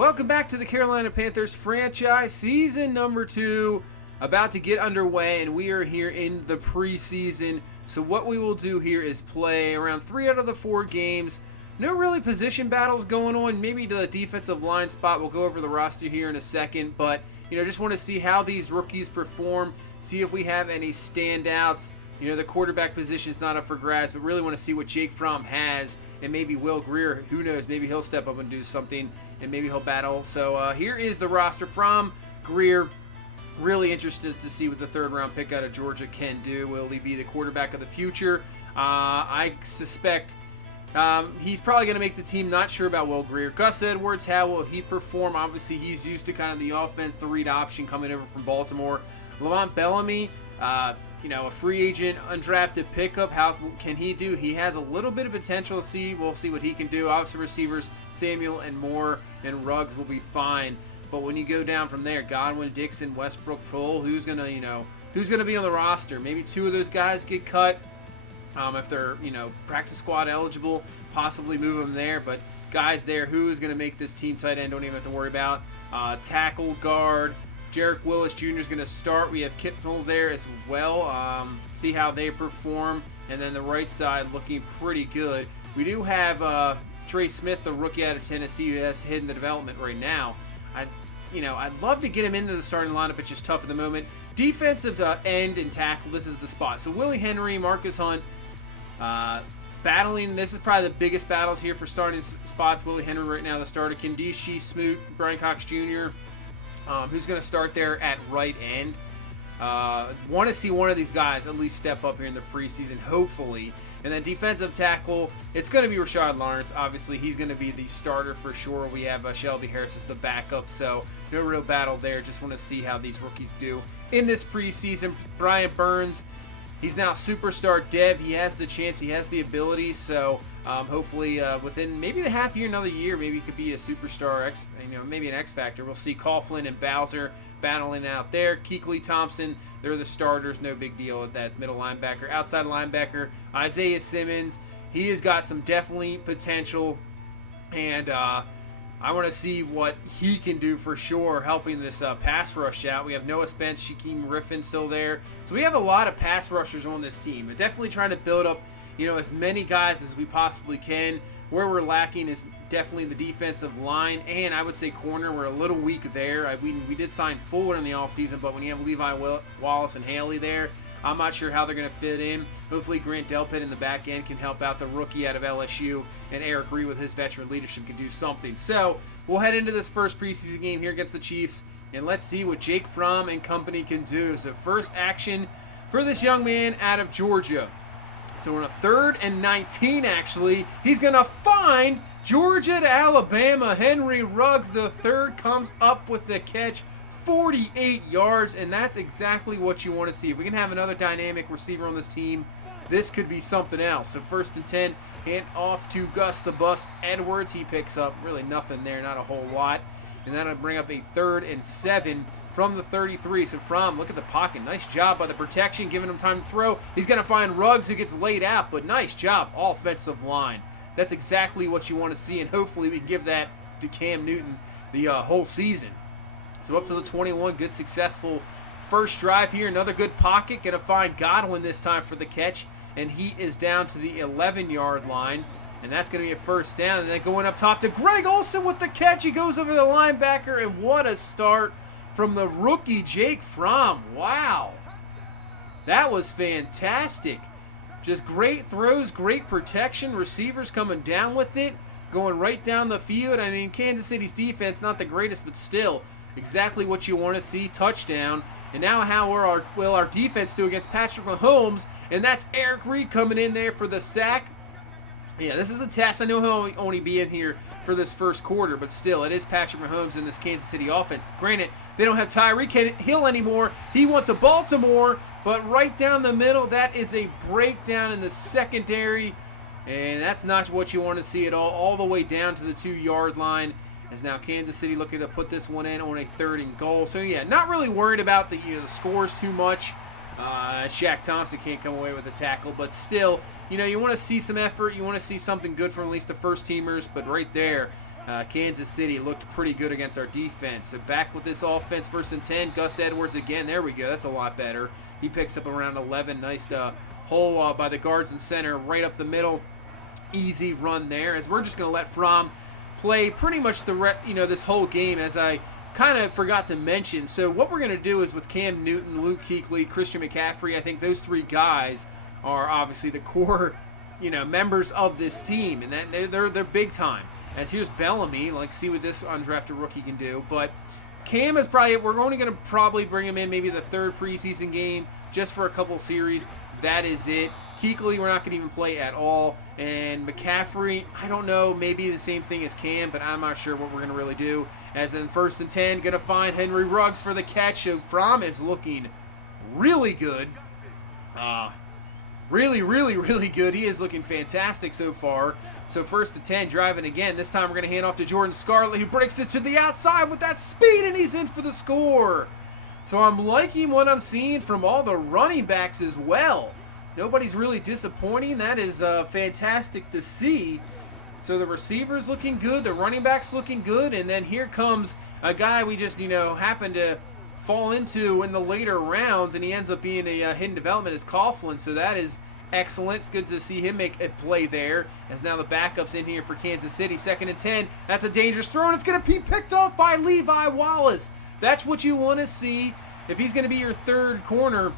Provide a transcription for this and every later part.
Welcome back to the Carolina Panthers franchise, season number 2, about to get underway, and we are here in the preseason. So what we will do here is play around 3 out of the 4 games. No really position battles going on, maybe the defensive line spot. We'll go over the roster here in a second, but just want to see how these rookies perform, see if we have any standouts. The quarterback position is not up for grabs, but really want to see what Jake Fromm has, and maybe Will Grier, who knows, maybe he'll step up and do something, and maybe he'll battle. So here is the roster. Fromm, Grier, really interested to see what the 3rd-round pick out of Georgia can do. Will he be the quarterback of the future? I suspect he's probably going to make the team. Not sure about Will Grier. Gus Edwards, how will he perform? Obviously, he's used to kind of the offense, the read option coming over from Baltimore. Lavont Bellamy, a free agent, undrafted pickup. How can he do? He has a little bit of potential. We'll see what he can do. Obviously, receivers, Samuel and Moore and Ruggs will be fine. But when you go down from there, Godwin, Dixon, Westbrook, Prohl, who's gonna be on the roster? Maybe 2 of those guys get cut. If they're, practice squad eligible, possibly move them there. But guys there, who is going to make this team tight end, don't even have to worry about. Tackle, guard, Jarek Willis Jr. is going to start. We have Kittle there as well. See how they perform. And then the right side looking pretty good. We do have Trey Smith, the rookie out of Tennessee, who has hidden the development right now. I'd love to get him into the starting lineup. It's just tough at the moment. Defensive end and tackle, this is the spot. So Willie Henry, Marcus Hunt, battling. This is probably the biggest battles here for starting spots. Willie Henry right now the starter. Kendishi, Smoot, Brian Cox Jr., who's going to start there at right end. Want to see one of these guys at least step up here in the preseason, hopefully. And then defensive tackle, it's going to be Rashad Lawrence. Obviously, he's going to be the starter for sure. We have Shelby Harris as the backup, so no real battle there. Just want to see how these rookies do in this preseason. Brian Burns, he's now superstar dev. He has the chance. He has the ability. So hopefully within maybe the half year, another year, maybe he could be a superstar, maybe an X Factor. We'll see Coughlin and Bowser battling out there. Keekly Thompson, they're the starters. No big deal at that middle linebacker. Outside linebacker, Isaiah Simmons. He has got some definitely potential. And I want to see what he can do for sure, helping this pass rush out. We have Noah Spence, Shaquem Griffin still there. So we have a lot of pass rushers on this team. But definitely trying to build up, as many guys as we possibly can. Where we're lacking is definitely the defensive line, and I would say corner. We're a little weak there. We did sign Fuller in the offseason, but when you have Levi Wallace and Haley there, I'm not sure how they're going to fit in. Hopefully Grant Delpit in the back end can help out the rookie out of LSU, and Eric Reed with his veteran leadership can do something. So we'll head into this first preseason game here against the Chiefs, and let's see what Jake Fromm and company can do. So first action for this young man out of Georgia. So on a 3rd and 19, actually, he's going to find Georgia to Alabama. Henry Ruggs the third comes up with the catch, 48 yards, and that's exactly what you want to see. If we can have another dynamic receiver on this team, this could be something else. So 1st and 10, hand off to Gus the Bus Edwards. He picks up really nothing there, not a whole lot. And that'll bring up a 3rd and 7 from the 33. So Fromm, look at the pocket. Nice job by the protection, giving him time to throw. He's going to find Ruggs, who gets laid out, but nice job, offensive line. That's exactly what you want to see, and hopefully we can give that to Cam Newton the whole season. So up to the 21, good successful first drive here. Another good pocket. Going to find Godwin this time for the catch, and he is down to the 11-yard line. And that's going to be a first down. And then going up top to Greg Olsen with the catch. He goes over the linebacker, and what a start from the rookie Jake Fromm. Wow. That was fantastic. Just great throws, great protection. Receivers coming down with it, going right down the field. I mean, Kansas City's defense, not the greatest, but still exactly what you want to see. Touchdown. And now how will our defense do against Patrick Mahomes? And that's Eric Reed coming in there for the sack. Yeah, this is a test. I know he'll only be in here for this first quarter, but still, it is Patrick Mahomes in this Kansas City offense. Granted, they don't have Tyreek Hill anymore. He went to Baltimore, but right down the middle, that is a breakdown in the secondary, and that's not what you want to see at all the way down to the 2-yard line. As now Kansas City looking to put this one in on a 3rd and goal. So yeah, not really worried about the scores too much. Shaq Thompson can't come away with a tackle, but still, you want to see some effort. You want to see something good from at least the first teamers. But right there, Kansas City looked pretty good against our defense. So back with this offense, 1st and 10. Gus Edwards again. There we go. That's a lot better. He picks up around 11. Nice hole by the guards and center right up the middle. Easy run there, as we're just going to let Fromm play pretty much this whole game, as I kind of forgot to mention. So what we're going to do is with Cam Newton, Luke Kuechly, Christian McCaffrey, I think those 3 guys are obviously the core, members of this team, and that they're big time. As here's Bellamy, see what this undrafted rookie can do. But Cam is we're only going to probably bring him in maybe the 3rd preseason game just for a couple series. That is it. Kuechly, we're not going to even play at all. And McCaffrey, I don't know, maybe the same thing as Cam, but I'm not sure what we're going to really do. As in 1st and 10, going to find Henry Ruggs for the catch. So Fromm is looking really good. Really, really, really good. He is looking fantastic so far. So 1st and 10, driving again. This time we're going to hand off to Jordan Scarlett, who breaks it to the outside with that speed, and he's in for the score. So I'm liking what I'm seeing from all the running backs as well. Nobody's really disappointing. That is fantastic to see. So the receivers looking good, the running backs looking good, and then here comes a guy we just, happened to fall into in the later rounds, and he ends up being a hidden development as Coughlin. So that is excellent. It's good to see him make a play there, as now the backup's in here for Kansas City. 2nd and 10. That's a dangerous throw, and it's going to be picked off by Levi Wallace. That's what you want to see. If he's going to be your 3rd corner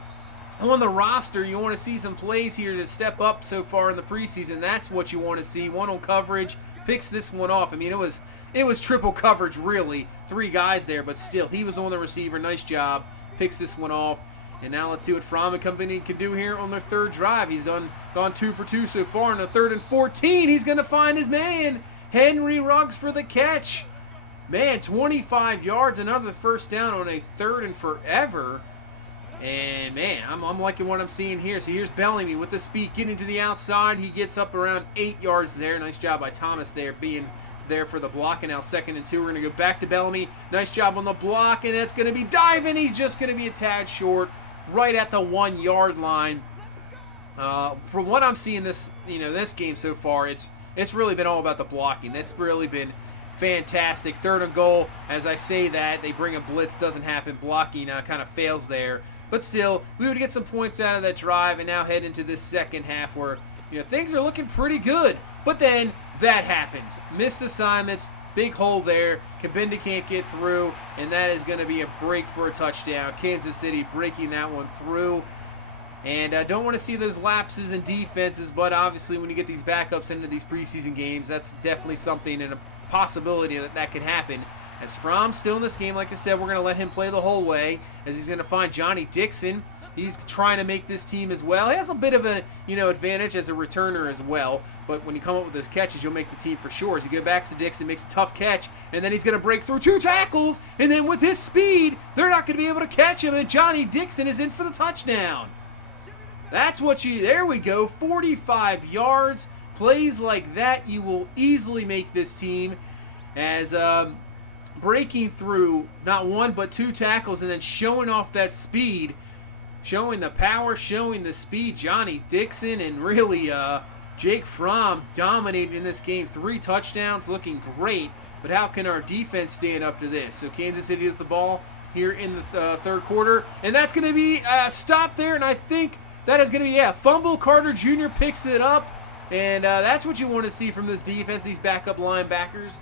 on the roster, you want to see some plays here to step up so far in the preseason. That's what you want to see. 1 on coverage, picks this one off. I mean, it was triple coverage, really. 3 guys there, but still, he was on the receiver. Nice job. Picks this one off. And now let's see what Fromm and company can do here on their 3rd drive. He's gone 2 for 2 so far. On the 3rd and 14, he's going to find his man, Henry Ruggs, for the catch. Man, 25 yards, another 1st down on a 3rd and forever. And, man, I'm liking what I'm seeing here. So here's Bellamy with the speed, getting to the outside. He gets up around 8 yards there. Nice job by Thomas there, being there for the block. And now 2nd and 2. We're going to go back to Bellamy. Nice job on the block, and that's going to be diving. He's just going to be a tad short, right at the 1 yard line. From what I'm seeing this game so far, it's really been all about the blocking. That's really been fantastic. 3rd and goal. As I say that, they bring a blitz, doesn't happen. Blocking kind of fails there. But still, we would get some points out of that drive, and now head into this 2nd half where things are looking pretty good. But then that happens. Missed assignments, big hole there. Kabinda can't get through, and that is going to be a break for a touchdown. Kansas City breaking that one through. And I don't want to see those lapses in defenses, but obviously when you get these backups into these preseason games, that's definitely something and a possibility that could happen. As Fromm still in this game, like I said, we're going to let him play the whole way, as he's going to find Johnny Dixon. He's trying to make this team as well. He has a bit of an advantage as a returner as well, but when you come up with those catches, you'll make the team for sure. As you go back to Dixon, makes a tough catch, and then he's going to break through 2 tackles, and then with his speed, they're not going to be able to catch him, and Johnny Dixon is in for the touchdown. That's what there we go, 45 yards. Plays like that, you will easily make this team, as breaking through not 1 but 2 tackles and then showing off that speed, showing the power, showing the speed. Johnny Dixon and really Jake Fromm dominating in this game. 3 touchdowns, looking great, but how can our defense stand up to this? So Kansas City with the ball here in the 3rd quarter, and that's going to be stopped there, and I think that is going to be, fumble. Carter Jr. picks it up, and that's what you want to see from this defense, these backup linebackers.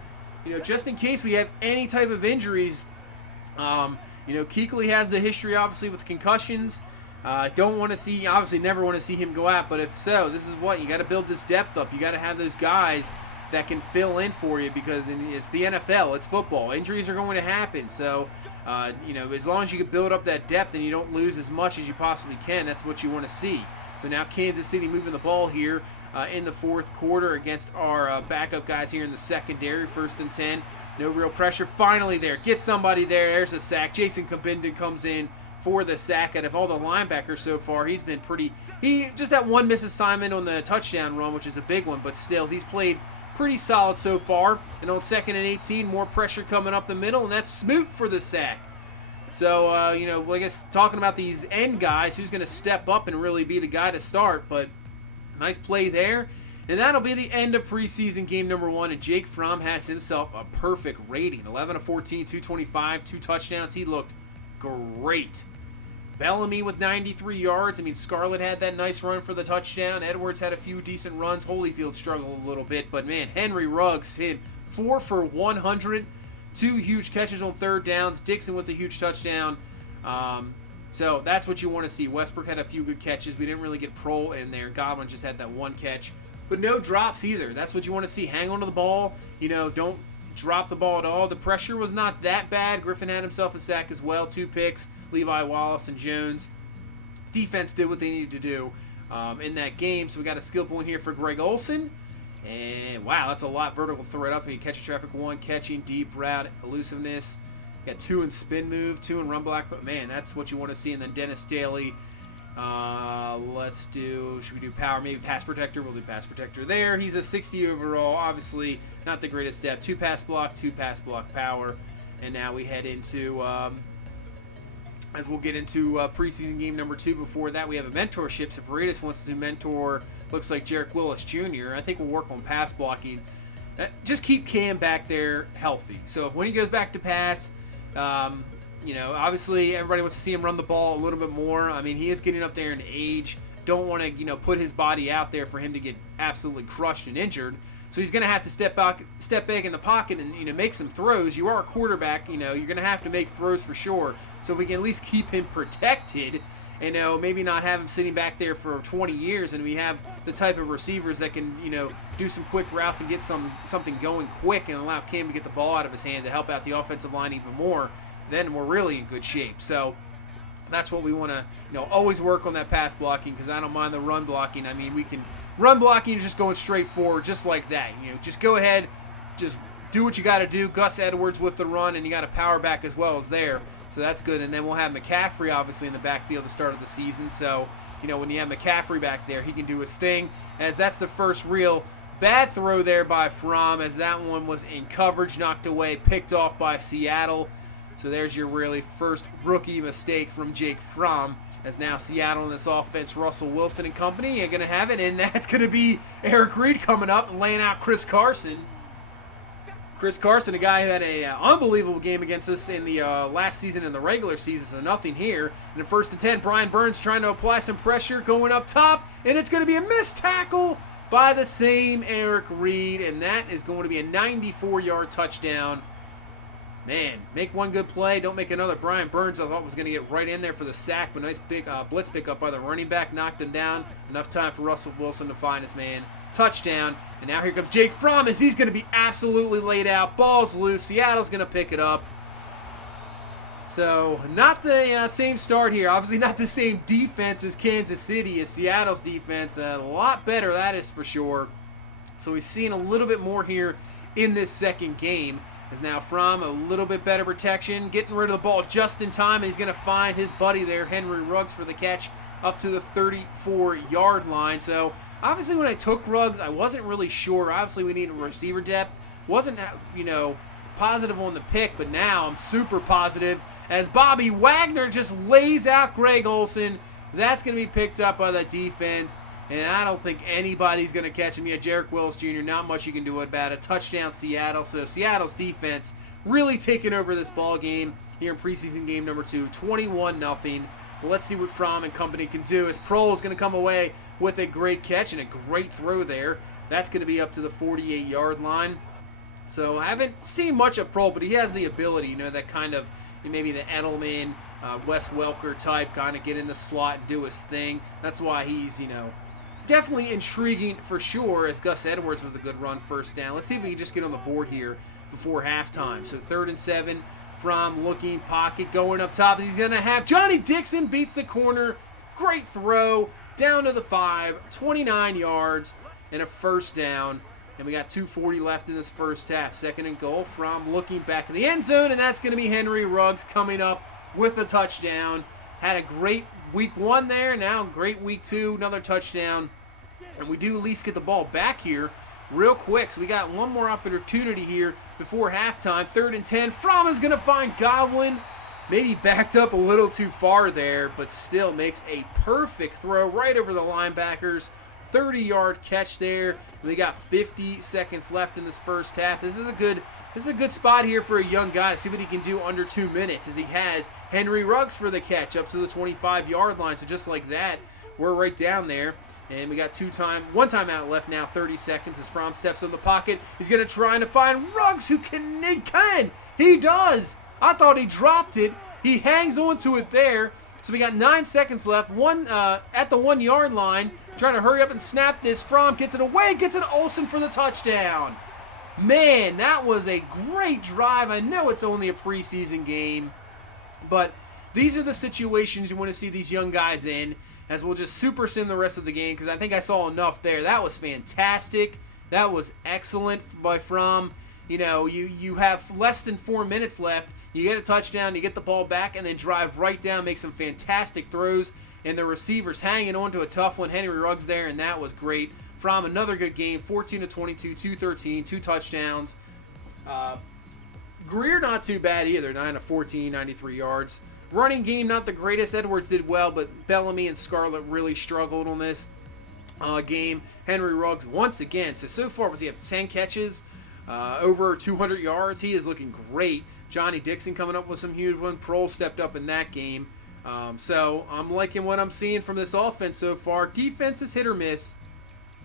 Just in case we have any type of injuries. Kuechly has the history, obviously, with concussions. Don't want to see, obviously never want to see him go out, but if so, this is what, you got to build this depth up. You got to have those guys that can fill in for you, because it's the NFL, it's football. Injuries are going to happen, so, as long as you can build up that depth and you don't lose as much as you possibly can, that's what you want to see. So now Kansas City moving the ball here in the 4th quarter against our backup guys here in the secondary. 1st and 10. No real pressure. Finally there. Get somebody there. There's a sack. Jason Kabinda comes in for the sack. Out of all the linebackers so far, he's been just that 1 misassignment on the touchdown run, which is a big one, but still, he's played pretty solid so far. And on 2nd and 18, more pressure coming up the middle, and that's Smoot for the sack. So, I guess talking about these end guys, who's going to step up and really be the guy to start, but nice play there. And that'll be the end of preseason game number 1. And Jake Fromm has himself a perfect rating. 11 of 14, 225, 2 touchdowns. He looked great. Bellamy with 93 yards. I mean, Scarlett had that nice run for the touchdown. Edwards had a few decent runs. Holyfield struggled a little bit. But, man, Henry Ruggs hit 4 for 100. 2 huge catches on third downs. Dixon with a huge touchdown. So that's what you want to see. Westbrook had a few good catches. We didn't really get Prohl in there. Godwin just had that one catch. But no drops either. That's what you want to see. Hang on to the ball. Don't drop the ball at all. The pressure was not that bad. Griffin had himself a sack as well. 2 picks. Levi Wallace and Jones. Defense did what they needed to do in that game. So we got a skill point here for Greg Olsen. And wow, that's a lot. Vertical threat up. He catch traffic 1, catching, deep route, elusiveness. Got 2 in spin move, 2 in run block. But man, that's what you want to see. And then Dennis Daly. Should we do power? Maybe pass protector. We'll do pass protector there. He's a 60 overall. Obviously, not the greatest depth. 2 pass block, 2 pass block power. And now we head into, as we'll get into preseason game number 2. Before that, we have a mentorship. So Paredes wants to mentor, looks like Jarek Willis Jr. I think we'll work on pass blocking. Just keep Cam back there healthy. So when he goes back to pass, obviously everybody wants to see him run the ball a little bit more. I mean, he is getting up there in age. Don't want to, put his body out there for him to get absolutely crushed and injured. So he's going to have to step back in the pocket and, make some throws. You are a quarterback, you're going to have to make throws for sure. So we can at least keep him protected and, maybe not have him sitting back there for 20 years. And we have the type of receivers that can, do some quick routes and get something going quick and allow Cam to get the ball out of his hand to help out the offensive line even more. Then we're really in good shape. So that's what we want to, always work on that pass blocking, because I don't mind the run blocking. I mean, we can run blocking just going straight forward just like that. Just go ahead, just do what you got to do. Gus Edwards with the run, and you got a power back as well as there. So that's good. And then we'll have McCaffrey obviously in the backfield at the start of the season. So, when you have McCaffrey back there, he can do his thing, as that's the first real bad throw there by Fromm, as that one was in coverage, knocked away, picked off by Seattle. So there's your really first rookie mistake from Jake Fromm, as now Seattle in this offense, Russell Wilson and company, are going to have it, and that's going to be Eric Reed coming up and laying out Chris Carson. Chris Carson, a guy who had an unbelievable game against us in the last season in the regular season, so nothing here. And in 1st and 10, Brian Burns trying to apply some pressure, going up top, and it's going to be a missed tackle by the same Eric Reed, and that is going to be a 94-yard touchdown. Man, make one good play, don't make another. Brian Burns, I thought, was going to get right in there for the sack, but nice big blitz pickup by the running back, knocked him down. Enough time for Russell Wilson to find his man. Touchdown, and now here comes Jake Fromm, as he's going to be absolutely laid out. Ball's loose, Seattle's going to pick it up. So, not the same start here. Obviously not the same defense as Kansas City, as Seattle's defense. A lot better, that is for sure. So we've seen a little bit more here in this second game. As now Fromm, a little bit better protection, getting rid of the ball just in time, and he's going to find his buddy there, Henry Ruggs, for the catch up to the 34-yard line. So, obviously when I took Ruggs, I wasn't really sure. Obviously we needed receiver depth. Wasn't, positive on the pick, but now I'm super positive, as Bobby Wagner just lays out Greg Olsen. That's going to be picked up by the defense, and I don't think anybody's going to catch him yet. Jarek Willis Jr., not much you can do about it. Touchdown Seattle. So Seattle's defense really taking over this ball game here in preseason game number 2, 21-0. But let's see what Fromm and company can do, as Prohl is going to come away with a great catch and a great throw there. That's going to be up to the 48-yard line. So I haven't seen much of Prohl, but he has the ability, that kind of, maybe the Edelman, Wes Welker type, kind of get in the slot and do his thing. That's why he's, definitely intriguing for sure, as Gus Edwards with a good run first down. Let's see if we can just get on the board here before halftime. So 3rd and 7, Fromm looking, pocket going up top. He's going to have Johnny Dixon beats the corner. Great throw down to the 5, 29 yards and a first down. And we got 2:40 left in this first half. 2nd and goal. Fromm looking back in the end zone, and that's going to be Henry Ruggs coming up with a touchdown. Had a great week 1 there. Now great week 2, another touchdown. And we do at least get the ball back here real quick. So we got one more opportunity here before halftime. 3rd and 10. Fromm is going to find Godwin. Maybe backed up a little too far there, but still makes a perfect throw right over the linebackers 30-yard catch there. They got 50 seconds left in this first half. This is a good spot here for a young guy to see what he can do under 2 minutes, as he has Henry Ruggs for the catch up to the 25-yard line. So just like that, we're right down there. And we got one timeout left now, 30 seconds as Fromm steps in the pocket. He's going to try to find Ruggs, who can. He does. I thought he dropped it. He hangs on to it there. So we got 9 seconds left. At the 1-yard line. Trying to hurry up and snap this. Fromm gets it away. Gets it Olsen for the touchdown. Man, that was a great drive. I know it's only a preseason game, but these are the situations you want to see these young guys in, as we'll just super sim the rest of the game, because I think I saw enough there. That was fantastic. That was excellent by Fromm. You know, you have less than 4 minutes left. You get a touchdown, you get the ball back, and then drive right down, make some fantastic throws, and the receivers hanging on to a tough one. Henry Ruggs there, and that was great. Fromm, another good game, 14 to 22, 213, 2 touchdowns. Greer, not too bad either, 9 to 14, 93 yards. Running game, not the greatest. Edwards did well, but Bellamy and Scarlett really struggled on this game. Henry Ruggs, once again, so far, he have 10 catches, over 200 yards. He is looking great. Johnny Dixon coming up with some huge one. Prohl stepped up in that game. So I'm liking what I'm seeing from this offense so far. Defense is hit or miss.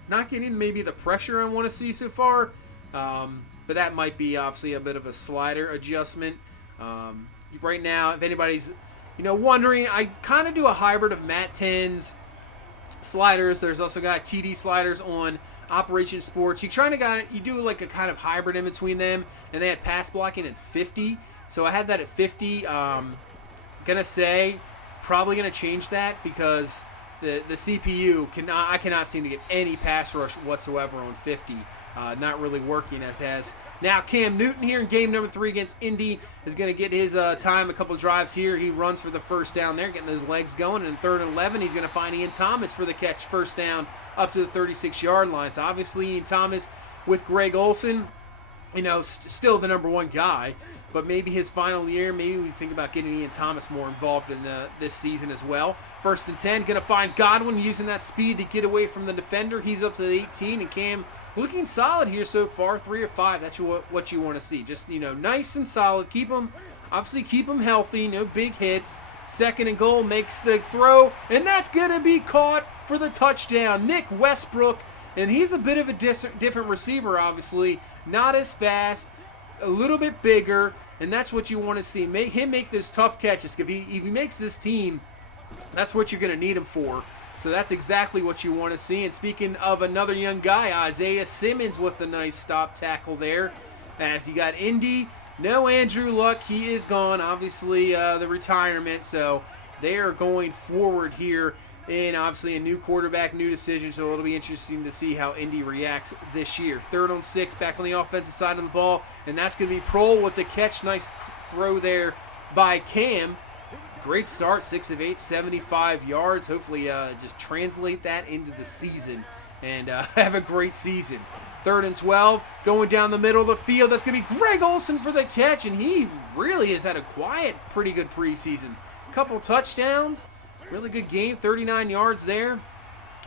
Not getting maybe the pressure I want to see so far, but that might be obviously a bit of a slider adjustment. Right now, if anybody's wondering, I kind of do a hybrid of Matt 10s, sliders. There's also got TD sliders on Operation Sports. You do like a kind of hybrid in between them, and they had pass blocking at 50. So I had that at 50. Gonna say probably gonna change that because the CPU I cannot seem to get any pass rush whatsoever on 50. Not really working as has. Now Cam Newton here in game number 3 against Indy is going to get his time, a couple drives here. He runs for the first down there, getting those legs going. And 3rd and 11, he's going to find Ian Thomas for the catch, first down up to the 36-yard line. So obviously Ian Thomas with Greg Olsen, still the number 1 guy. But maybe his final year, maybe we think about getting Ian Thomas more involved in this season as well. 1st and 10, going to find Godwin using that speed to get away from the defender. He's up to the 18, and Cam looking solid here so far, 3 of 5. That's what you want to see. Just, nice and solid. Keep him healthy, no big hits. 2nd and goal, makes the throw, and that's going to be caught for the touchdown. Nick Westbrook, and he's a bit of a different receiver, obviously. Not as fast, a little bit bigger, and that's what you want to see. Make those tough catches. If he makes this team, that's what you're going to need him for. So that's exactly what you want to see. And speaking of another young guy, Isaiah Simmons with a nice stop tackle there. As you got Indy, no Andrew Luck. He is gone, obviously, the retirement. So they are going forward here in, obviously, a new quarterback, new decision. So it'll be interesting to see how Indy reacts this year. 3rd and 6, back on the offensive side of the ball. And that's going to be Prohl with the catch. Nice throw there by Cam. Great start, 6 of 8, 75 yards. Hopefully just translate that into the season and have a great season. 3rd and 12, going down the middle of the field. That's going to be Greg Olsen for the catch, and he really has had a quiet, pretty good preseason. Couple touchdowns, really good game, 39 yards there.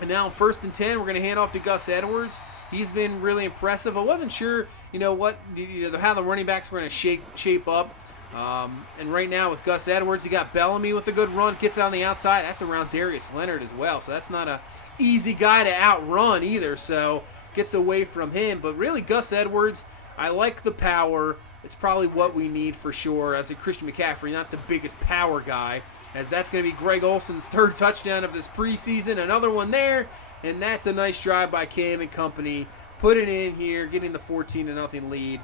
And now 1st and 10, we're going to hand off to Gus Edwards. He's been really impressive. I wasn't sure, how the running backs were going to shape up. And right now with Gus Edwards, you got Bellamy with a good run, gets on the outside. That's around Darius Leonard as well, so that's not a easy guy to outrun either, so gets away from him. But really, Gus Edwards, I like the power. It's probably what we need for sure. As a Christian McCaffrey, not the biggest power guy, as that's going to be Greg Olsen's 3rd touchdown of this preseason. Another one there, and that's a nice drive by Cam and company. Put it in here, getting the 14-0 lead.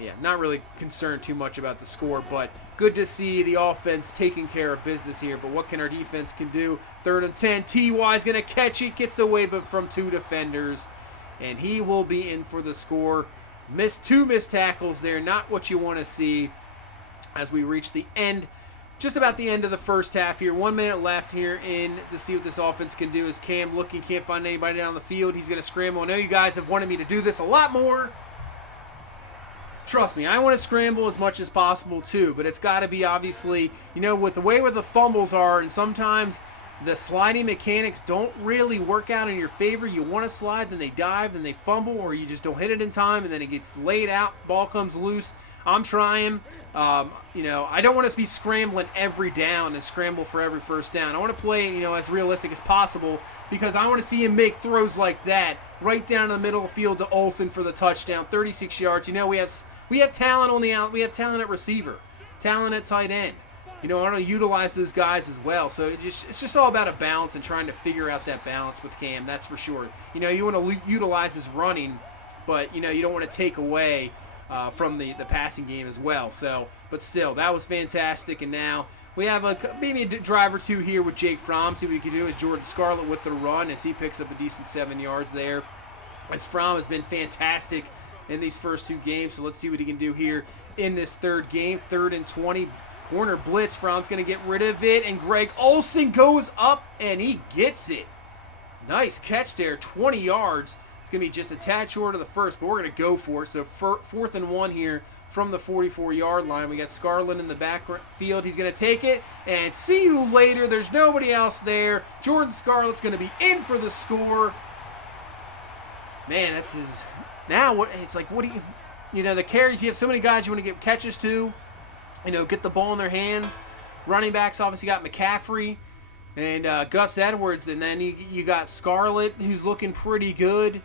Yeah, not really concerned too much about the score, but good to see the offense taking care of business here. But what can our defense can do? 3rd and 10, T.Y. is going to catch it, gets away but from 2 defenders, and he will be in for the score. Two missed tackles there, not what you want to see as we reach the end, just about the end of the first half here. 1 minute left here to see what this offense can do. As Cam looking, can't find anybody down the field. He's going to scramble. I know you guys have wanted me to do this a lot more. Trust me, I want to scramble as much as possible too, but it's got to be obviously, with the way where the fumbles are, and sometimes, The sliding mechanics don't really work out in your favor. You want to slide, then they dive, then they fumble, or you just don't hit it in time, and then it gets laid out, ball comes loose. I'm trying. I don't want to be scrambling every down and scramble for every first down. I want to play, as realistic as possible, because I want to see him make throws like that right down in the middle of the field to Olsen for the touchdown, 36 yards. We have talent on the out. We have talent at receiver, talent at tight end. I want to utilize those guys as well. So it's just all about a balance and trying to figure out that balance with Cam. That's for sure. You want to utilize his running, but you don't want to take away from the passing game as well. So, but still, that was fantastic. And now we have maybe a drive or two here with Jake Fromm. See what we can do is Jordan Scarlett with the run as he picks up a decent 7 yards there. As Fromm has been fantastic in these first 2 games. So let's see what he can do here in this third game. 3rd and 20. Corner blitz. Fromm's going to get rid of it. And Greg Olsen goes up and he gets it. Nice catch there. 20 yards. It's going to be just a tad short of the first, but we're going to go for it. So 4th and 1 here from the 44-yard line. We got Scarlett in the backfield. He's going to take it. And see you later. There's nobody else there. Jordan Scarlett's going to be in for the score. Man, that's his... Now, it's like, what do you... the carries, you have so many guys you want to get catches to. Get the ball in their hands. Running backs, obviously, got McCaffrey and Gus Edwards. And then you got Scarlett, who's looking pretty good.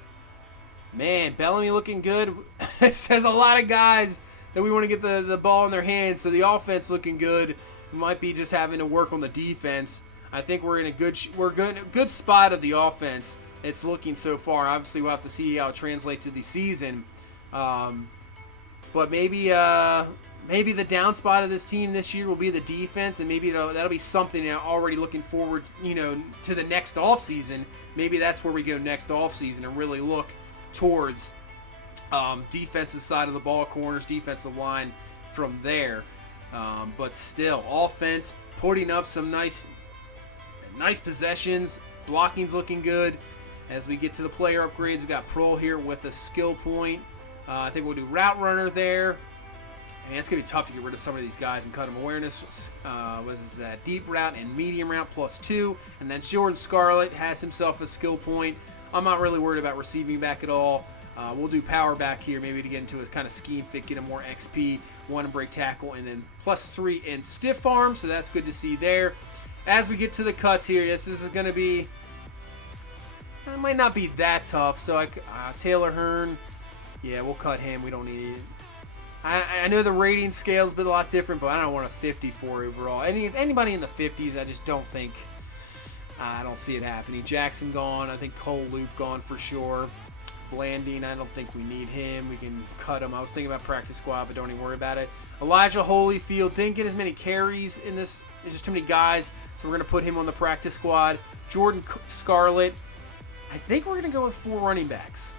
Man, Bellamy looking good. It says a lot of guys that we want to get the ball in their hands. So the offense looking good. We might be just having to work on the defense. I think we're in a good spot of the offense. It's looking so far. Obviously, we'll have to see how it translates to the season. But maybe the down spot of this team this year will be the defense, and maybe that'll be something already looking forward, to the next offseason. Maybe that's where we go next offseason and really look towards defensive side of the ball, corners, defensive line from there. But still, offense putting up some nice possessions. Blocking's looking good. As we get to the player upgrades, we got Prohl here with a skill point. I think we'll do route runner there. And it's going to be tough to get rid of some of these guys and cut them. Awareness was deep route and medium route +2. And then Jordan Scarlett has himself a skill point. I'm not really worried about receiving back at all. We'll do power back here maybe to get into a kind of scheme fit, get him more XP, 1 and break tackle, and then +3 in stiff arm. So that's good to see there. As we get to the cuts here, yes, this is going to be... It might not be that tough. So Taylor Hearn, yeah, we'll cut him. We don't need it. I know the rating scale's been a lot different, but I don't want a 54 overall. Anybody in the 50s, I just don't think. I don't see it happening. Jackson gone. I think Cole Luke gone for sure. Blanding, I don't think we need him. We can cut him. I was thinking about practice squad, but don't even worry about it. Elijah Holyfield didn't get as many carries in this. There's just too many guys, so we're going to put him on the practice squad. Jordan Scarlett. I think we're going to go with 4 running backs.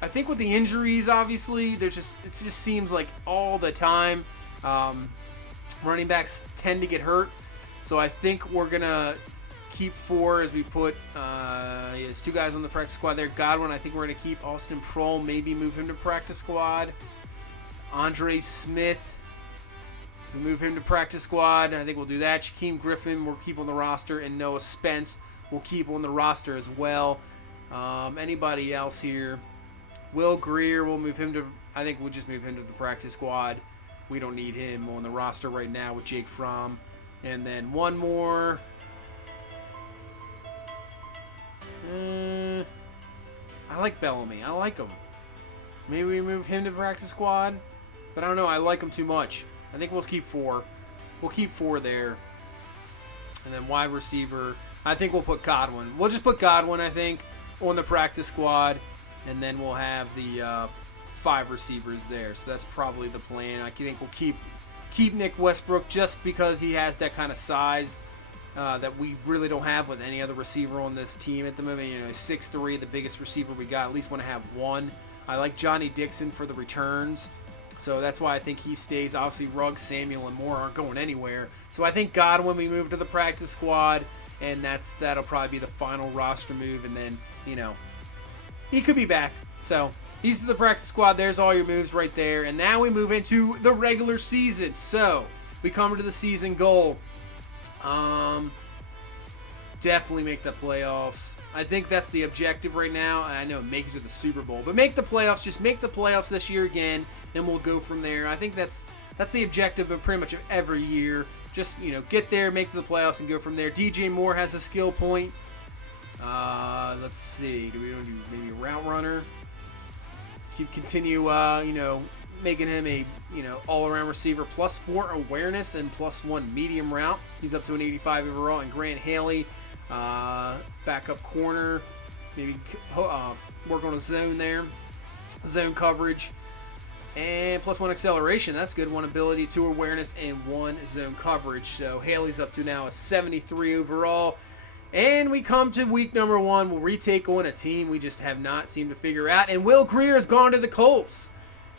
I think with the injuries, obviously, it just seems like all the time running backs tend to get hurt. So I think we're going to keep 4 as we put there's 2 guys on the practice squad there. Godwin, I think we're going to keep Austin Prohl, maybe move him to practice squad. Andre Smith, we move him to practice squad. I think we'll do that. Shaquem Griffin, we'll keep on the roster. And Noah Spence, we'll keep on the roster as well. Anybody else here? Will Greer, we'll move him to, I think we'll just move him to the practice squad. We don't need him on the roster right now with Jake Fromm. And then one more. I like Bellamy. I like him. Maybe we move him to practice squad. But I don't know. I like him too much. I think we'll keep 4. We'll keep 4 there. And then wide receiver. I think we'll put Godwin. We'll just put Godwin, I think, on the practice squad. And then we'll have the 5 receivers there. So that's probably the plan. I think we'll keep Nick Westbrook just because he has that kind of size that we really don't have with any other receiver on this team at the moment. 6'3", the biggest receiver we got. At least want to have 1. I like Johnny Dixon for the returns. So that's why I think he stays. Obviously, Ruggs, Samuel, and Moore aren't going anywhere. So I think Godwin, we move to the practice squad. And that'll probably be the final roster move. And then, he could be back. So he's to the practice squad. There's all your moves right there. And now we move into the regular season. So we come to the season goal. definitely make the playoffs. I think that's the objective right now. I know make it to the Super Bowl, but make the playoffs. Just make the playoffs this year again, and we'll go from there. I think that's the objective of pretty much every year. Just, get there, make the playoffs, and go from there. DJ Moore has a skill point. Let's see. Do we want to do maybe a route runner? Continue, making him a, all-around receiver. +4 awareness and +1 medium route. He's up to an 85 overall. And Grant Haley, backup corner. Maybe work on a zone there. Zone coverage. And +1 acceleration. That's good. 1 ability, 2 awareness, and 1 zone coverage. So Haley's up to now a 73 overall. And we come to week number 1. We'll retake on a team we just have not seemed to figure out. And Will Grier has gone to the Colts.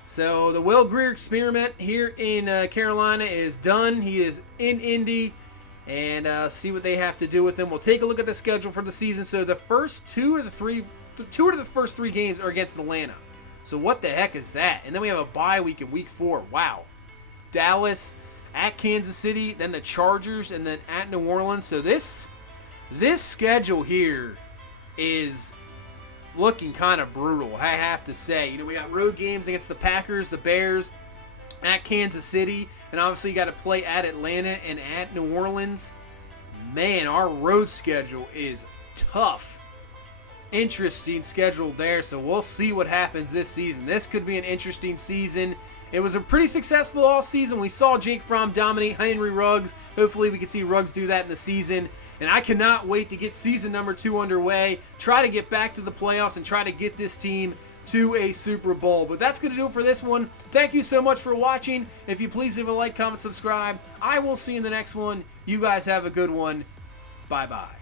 So the Will Grier experiment here in Carolina is done. He is in Indy. And see what they have to do with him. We'll take a look at the schedule for the season. So the first two of the first 3 games are against Atlanta. So what the heck is that? And then we have a bye week in week 4. Wow. Dallas, at Kansas City, then the Chargers, and then at New Orleans. So this schedule here is looking kind of brutal, I have to say. We got road games against the Packers, the Bears, at Kansas City, and obviously you got to play at Atlanta and at New Orleans. Man, our road schedule is tough. Interesting schedule there, so we'll see what happens this season. This could be an interesting season. It was a pretty successful all season. We saw Jake Fromm dominate Henry Ruggs. Hopefully we can see Ruggs do that in the season. And I cannot wait to get season number 2 underway, try to get back to the playoffs, and try to get this team to a Super Bowl. But that's going to do it for this one. Thank you so much for watching. If you please leave a like, comment, subscribe. I will see you in the next one. You guys have a good one. Bye-bye.